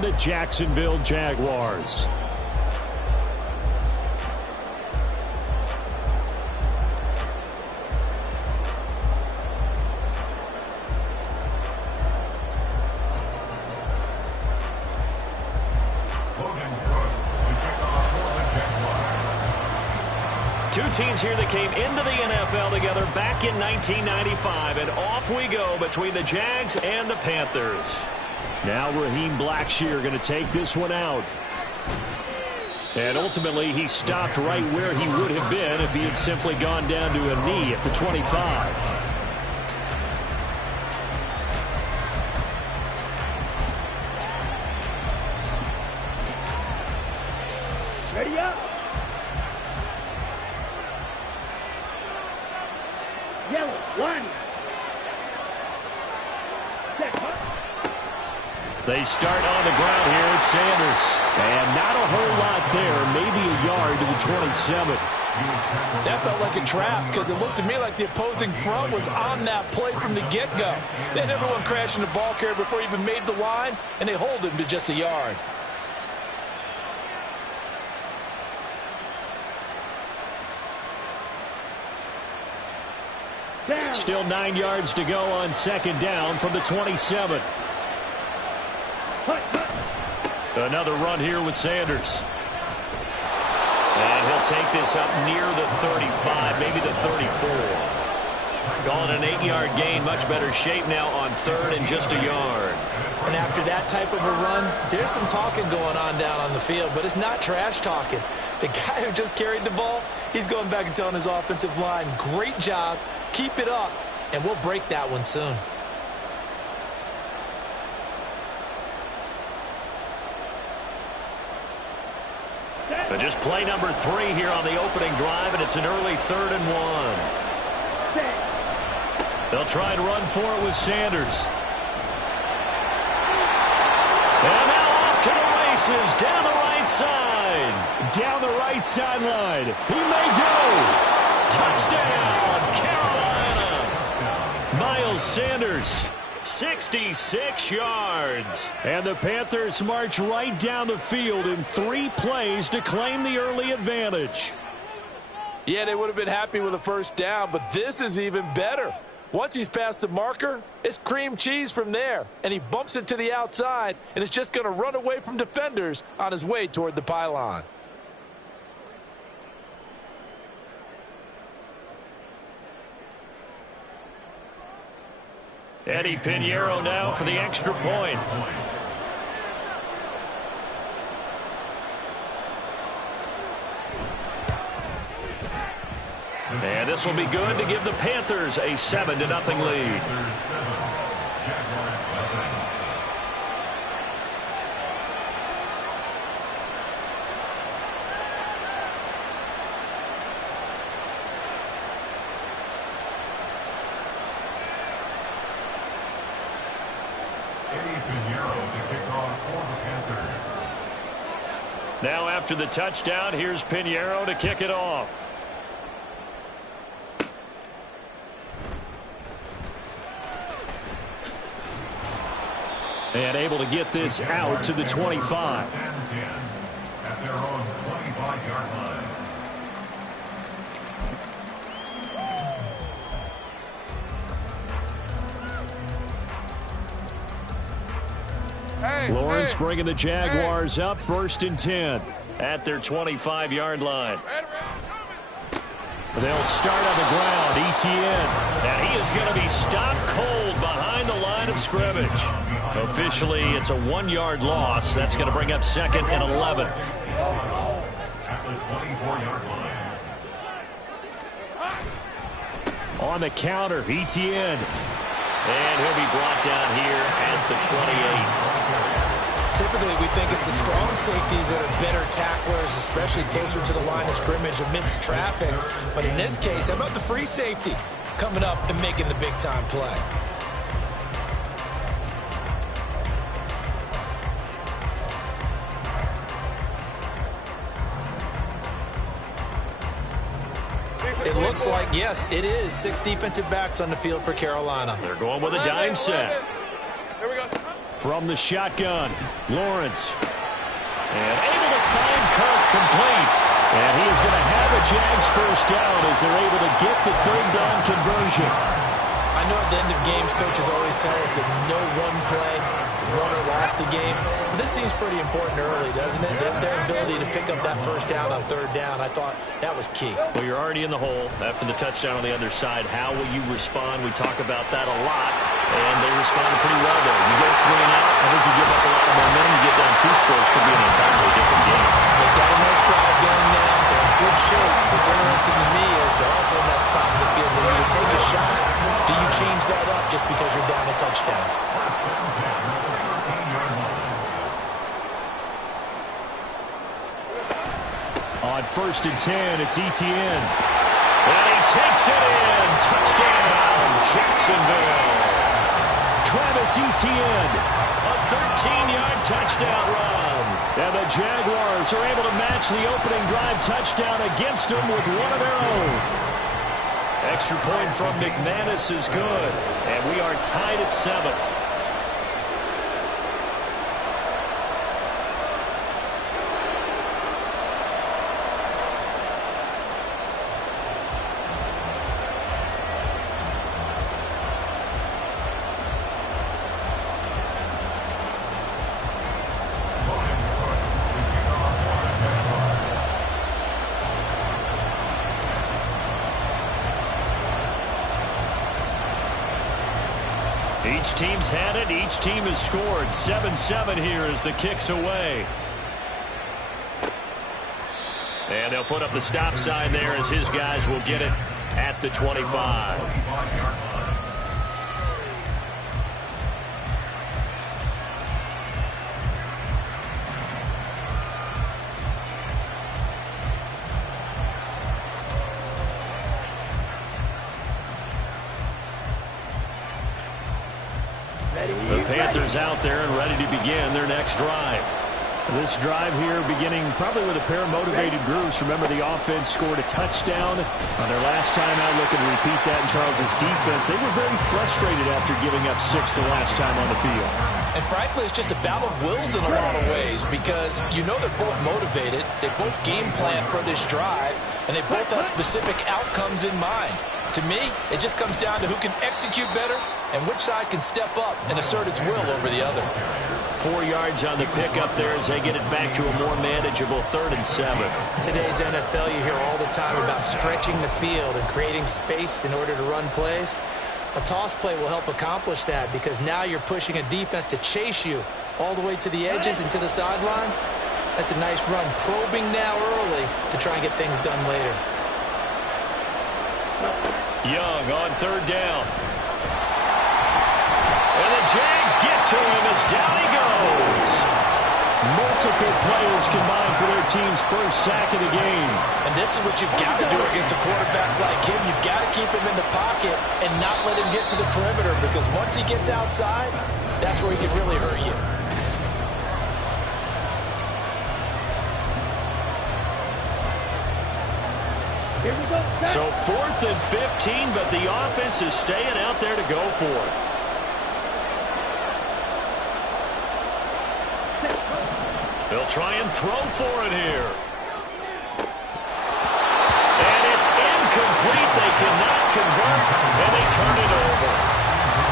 on the Jacksonville Jaguars. Two teams here that came into the NFL together back in 1995, and off we go between the Jags and the Panthers. Now Raheem Blackshear going to take this one out. And ultimately, he stopped right where he would have been if he had simply gone down to a knee at the 25. Ready up. Yellow, one. Set, They start on the ground here at Sanders. And not a whole lot there, maybe a yard to the 27. That felt like a trap because it looked to me like the opposing front was on that play from the get-go. They had everyone crashing the ball carrier before he even made the line, and they hold him to just a yard. down. Still 9 yards to go on second down from the 27. Another run here with Sanders. And he'll take this up near the 35, maybe the 34. Calling an 8-yard gain, much better shape now on third and just a yard. And after that type of a run, there's some talking going on down on the field, but it's not trash talking. The guy who just carried the ball, he's going back and telling his offensive line, great job, keep it up, and we'll break that one soon. But just play number 3 here on the opening drive, and it's an early 3rd and 1. They'll try and run for it with Sanders. And now off to the races, down the right side. Down the right sideline. He may go. Touchdown, Carolina. Miles Sanders, 66 yards. And the Panthers march right down the field in 3 plays to claim the early advantage. Yeah, they would have been happy with a first down, but this is even better. Once he's past the marker, it's cream cheese from there, and he bumps it to the outside, and it's just going to run away from defenders on his way toward the pylon. Eddie Pinheiro now for the extra point. And this will be good to give the Panthers a 7-0 lead. Now after the touchdown, here's Pinheiro to kick it off. And able to get this out to the 25. At their own 25-yard line. Lawrence bringing the Jaguars up 1st and 10 at their 25-yard line. They'll start on the ground. Etienne. And he is going to be stopped cold behind the line of scrimmage. Officially, it's a 1-yard loss. That's going to bring up 2nd and 11. At the 24-yard line. On the counter, Etienne. And he'll be brought down here at the 28. Typically, we think it's the strong safeties that are better tacklers, especially closer to the line of scrimmage amidst traffic. But in this case, how about the free safety coming up and making the big-time play? It looks like, yes, it is 6 defensive backs on the field for Carolina. They're going with a dime set. Here we go. From the shotgun, Lawrence. And able to find Kirk complete. And he is going to have a Jags first down as they're able to get the third down conversion. I know at the end of games, coaches always tell us that no one play won or lost a game. This seems pretty important early, doesn't it? Their ability to pick up that first down on third down, I thought that was key. Well, you're already in the hole after the touchdown on the other side. How will you respond? We talk about that a lot, and they responded pretty well there. You go 3 and out, I think you give up a lot of momentum. You get down 2 scores, could be an entirely different game. So they got a nice drive going now. They're in good shape. What's interesting to me is they're also in that spot in the field where you would take a shot. Do you change that up just because you're down a touchdown? On 1st and 10, it's Etienne. And he takes it in. Touchdown, Jacksonville. Travis Etienne, a 13-yard touchdown run. And the Jaguars are able to match the opening drive touchdown against them with one of their own. Extra point from McManus is good. And we are tied at 7. Each team's had it. Each team has scored. 7-7 here as the kick's away. And they'll put up the stop sign there as his guys will get it at the 25. The Panthers out there and ready to begin their next drive. This drive here beginning probably with a pair of motivated groups. Remember, the offense scored a touchdown on their last time out. Looking to repeat that in Charles's defense. They were very frustrated after giving up 6 the last time on the field. And frankly, it's just a battle of wills in a lot of ways because you know they're both motivated. They both game plan for this drive, and they both have specific outcomes in mind. To me, it just comes down to who can execute better and which side can step up and assert its will over the other. 4 yards on the pickup there as they get it back to a more manageable 3rd and 7. Today's NFL, you hear all the time about stretching the field and creating space in order to run plays. A toss play will help accomplish that because now you're pushing a defense to chase you all the way to the edges and to the sideline. That's a nice run, probing now early to try and get things done later. Young on 3rd down. And the Jags get to him as down he goes. Multiple players combined for their team's first sack of the game. And this is what you've got to do against a quarterback like him. You've got to keep him in the pocket and not let him get to the perimeter because once he gets outside, that's where he can really hurt you. Here we go. So 4th and 15, but the offense is staying out there to go for it. They'll try and throw for it here. And it's incomplete. They cannot convert, and they turn it over.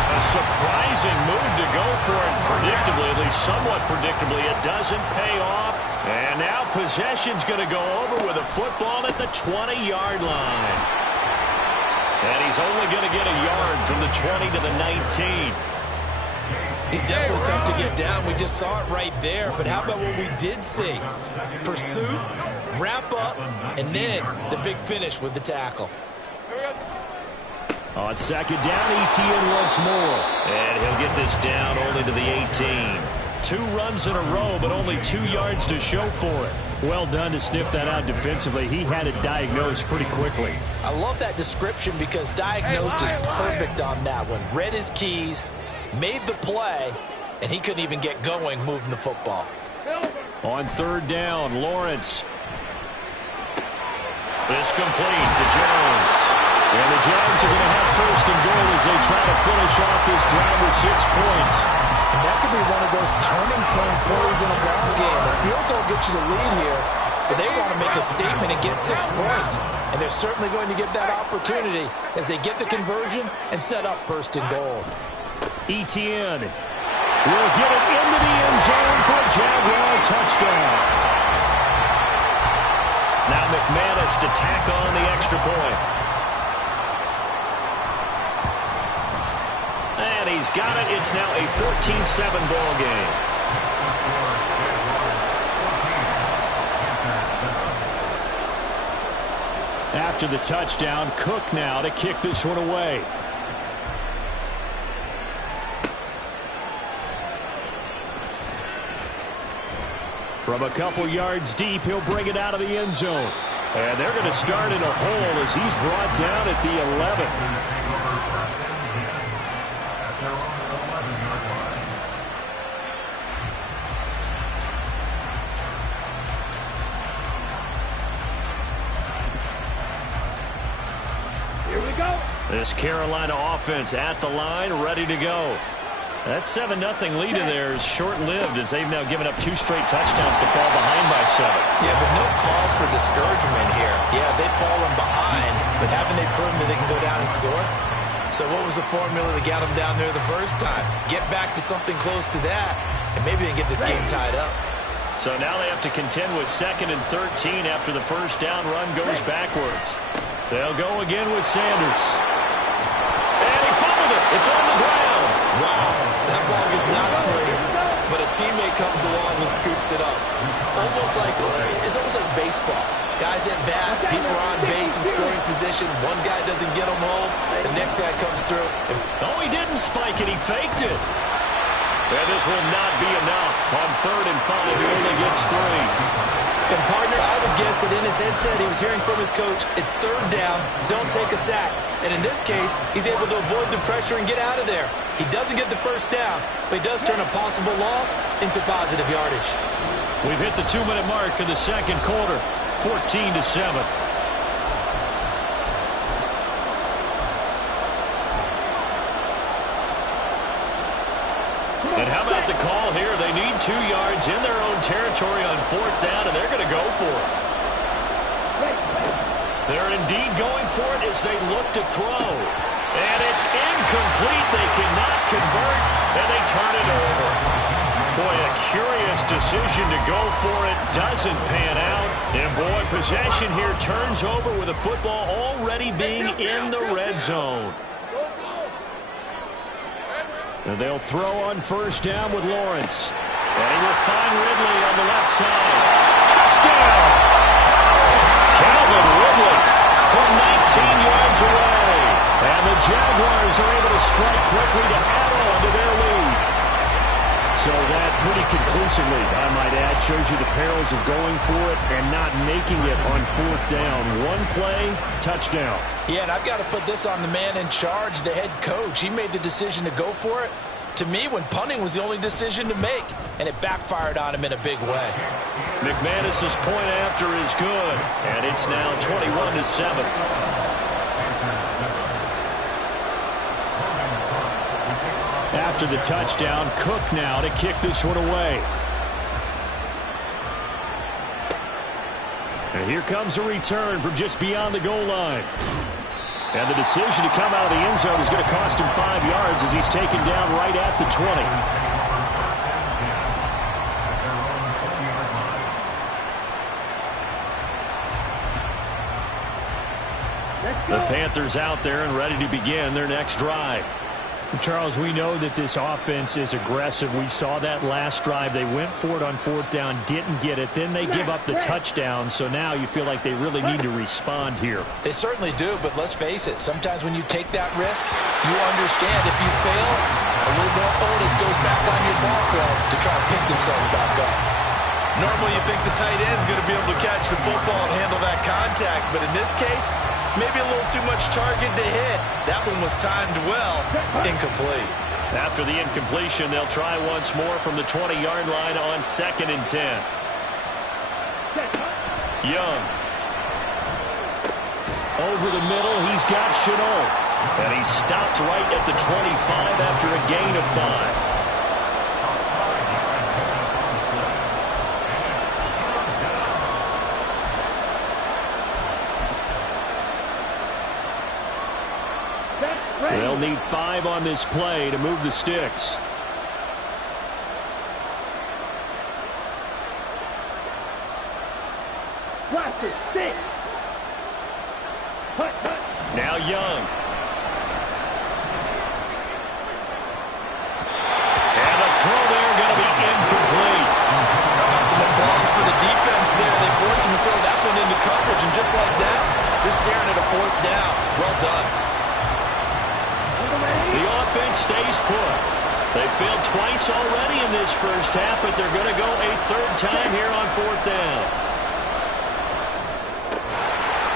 A surprising move to go for it. Predictably, at least somewhat predictably, it doesn't pay off. And now possession's going to go over with a football at the 20-yard line. And he's only going to get a yard from the 20 to the 19. He's definitely tough to get down. We just saw it right there. But how about what we did see? Pursuit, wrap up, and then the big finish with the tackle. On 2nd down, Etienne once more. And he'll get this down only to the 18. 2 runs in a row, but only 2 yards to show for it. Well done to sniff that out defensively. He had it diagnosed pretty quickly. I love that description because diagnosed is perfect on that one. Read his keys, made the play, and he couldn't even get going moving the football. On 3rd down, Lawrence. It's complete to Jones. And the Jags are going to have 1st and goal as they try to finish off this drive with 6 points. And that could be one of those turning point plays in a ball game. A field goal gets you the lead here, but they want to make a statement and get 6 points. And they're certainly going to get that opportunity as they get the conversion and set up first and goal. Etienne will get it into the end zone for a Jaguar touchdown. Now McManus to tack on the extra point. And he's got it. It's now a 14-7 ball game. After the touchdown, Cook now to kick this one away. From a couple yards deep, he'll bring it out of the end zone. And they're going to start in a hole as he's brought down at the 11. Here we go. This Carolina offense at the line, ready to go. That 7-0 lead of theirs short-lived as they've now given up 2 straight touchdowns to fall behind by 7. Yeah, but no cause for discouragement here. Yeah, they've fallen behind, but haven't they proven that they can go down and score? So what was the formula that got them down there the first time? Get back to something close to that, and maybe they can get this game tied up. So now they have to contend with 2nd and 13 after the first down run goes backwards. They'll go again with Sanders. And he fumbled it. It's on the ground. Wow, that ball is not free, but a teammate comes along and scoops it up. It's almost like baseball. Guys at bat, people are on base in scoring position. One guy doesn't get them home, the next guy comes through. No, he didn't spike it. He faked it. And this will not be enough. On 3rd and 5, he only gets 3. And partner, I would guess that in his headset he was hearing from his coach, it's 3rd down, don't take a sack. And in this case, he's able to avoid the pressure and get out of there. He doesn't get the first down, but he does turn a possible loss into positive yardage. We've hit the 2-minute mark of the second quarter, 14-7. And how about the call here? They need 2 yards in their own territory on 4th down, and they're going to go for it. They're indeed going for it as they look to throw. And it's incomplete. They cannot convert, and they turn it over. Boy, a curious decision to go for it. Doesn't pan out. And boy, possession here turns over with the football already being in the red zone. And they'll throw on 1st down with Lawrence. And he will find Ridley on the left side. Touchdown! Calvin Ridley from 19 yards away. And the Jaguars are able to strike quickly to add on to their lead. So that pretty conclusively, I might add, shows you the perils of going for it and not making it on 4th down. One play, touchdown. Yeah, and I've got to put this on the man in charge, the head coach. He made the decision to go for it. To me, when punting was the only decision to make, and it backfired on him in a big way. McManus's point after is good, and it's now 21-7. After the touchdown, Cook now to kick this one away. And here comes a return from just beyond the goal line. And the decision to come out of the end zone is going to cost him 5 yards as he's taken down right at the 20. The Panthers out there and ready to begin their next drive. Charles, we know that this offense is aggressive. We saw that last drive. They went for it on 4th down, didn't get it. Then they give up the touchdown. So now you feel like they really need to respond here. They certainly do, but let's face it. Sometimes when you take that risk, you understand if you fail, a little more onus goes back on your ball club to try to pick themselves back up. Normally you think the tight end's going to be able to catch the football and handle that contact, but in this case, maybe a little too much target to hit. That one was timed well. Incomplete. After the incompletion, they'll try once more from the 20-yard line on 2nd and 10. Young. Over the middle, he's got Shenault. And he stopped right at the 25 after a gain of 5. They'll need 5 on this play to move the sticks. Watch it, 6. Hut, hut. Now Young. And the throw there going to be incomplete. Some applause for the defense there. They forced him to throw that one into coverage, and just like that, they're staring at a 4th down. Well done. The offense stays put. They failed twice already in this first half, but they're going to go a 3rd time here on 4th down.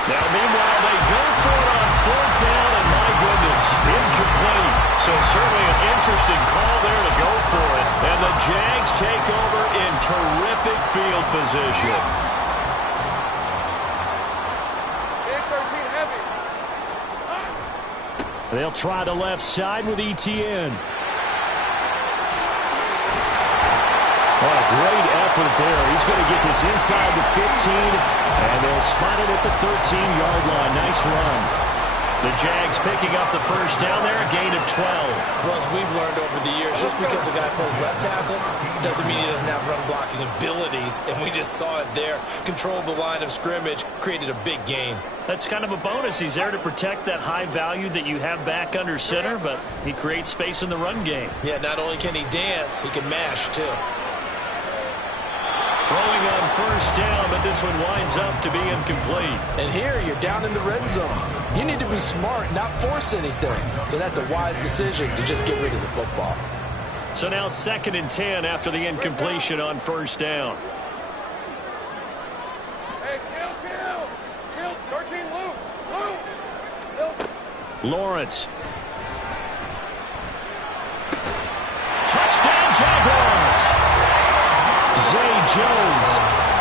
Now, meanwhile, they go for it on 4th down, and my goodness, incomplete. So certainly an interesting call there to go for it. And the Jags take over in terrific field position. Big 13 heavy. They'll try the left side with Etienne. Oh, great effort there. He's going to get this inside the 15, and they'll spot it at the 13-yard line. Nice run. The Jags picking up the first down there, a gain of 12. Well, as we've learned over the years, just because a guy plays left tackle doesn't mean he doesn't have run blocking abilities, and we just saw it there. Controlled the line of scrimmage, created a big gain. That's kind of a bonus. He's there to protect that high value that you have back under center, but he creates space in the run game. Yeah, not only can he dance, he can mash, too. Throwing on first down, but this one winds up to be incomplete. And here, you're down in the red zone. You need to be smart, not force anything. So that's a wise decision to just get rid of the football. So now 2nd and 10 after the incompletion on first down. Hey, kill. Kill, 13, Lou. Lawrence. Touchdown, Jaguars. Zay Jones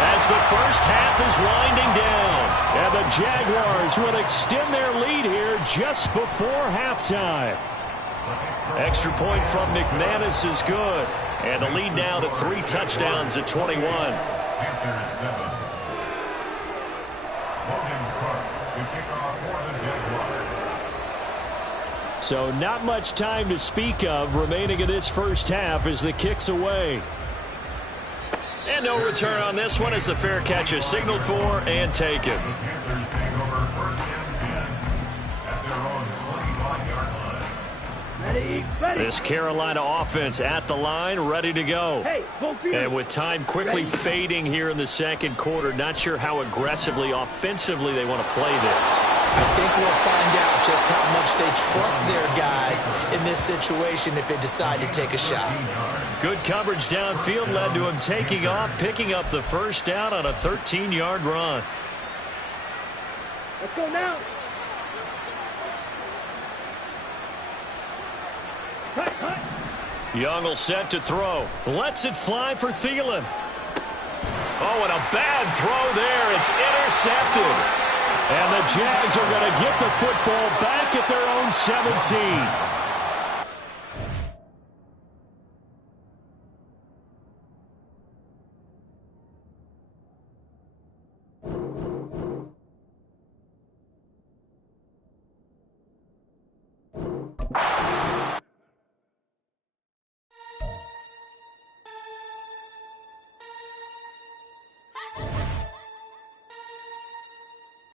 as the first half is winding down. And the Jaguars will extend their lead here just before halftime. Extra point from McManus is good. And the lead now to 3 touchdowns at 21. Panthers 7. Logan Clark to kick off for the Jaguars. So not much time to speak of remaining in this first half as the kick's away. And no return on this one as the fair catch is signaled for and taken. The Panthers take over 1st and 10 at their own 25-yard line. Ready. This Carolina offense at the line, ready to go. Hey, go field. And with time quickly fading here in the second quarter, not sure how aggressively, offensively they want to play this. I think we'll find out just how much they trust their guys in this situation if they decide to take a shot. Good coverage downfield led to him taking off, picking up the first down on a 13-yard run. Let's go now. Cut. Young will set to throw. Lets it fly for Thielen. Oh, and a bad throw there. It's intercepted. And the Jags are going to get the football back at their own 17.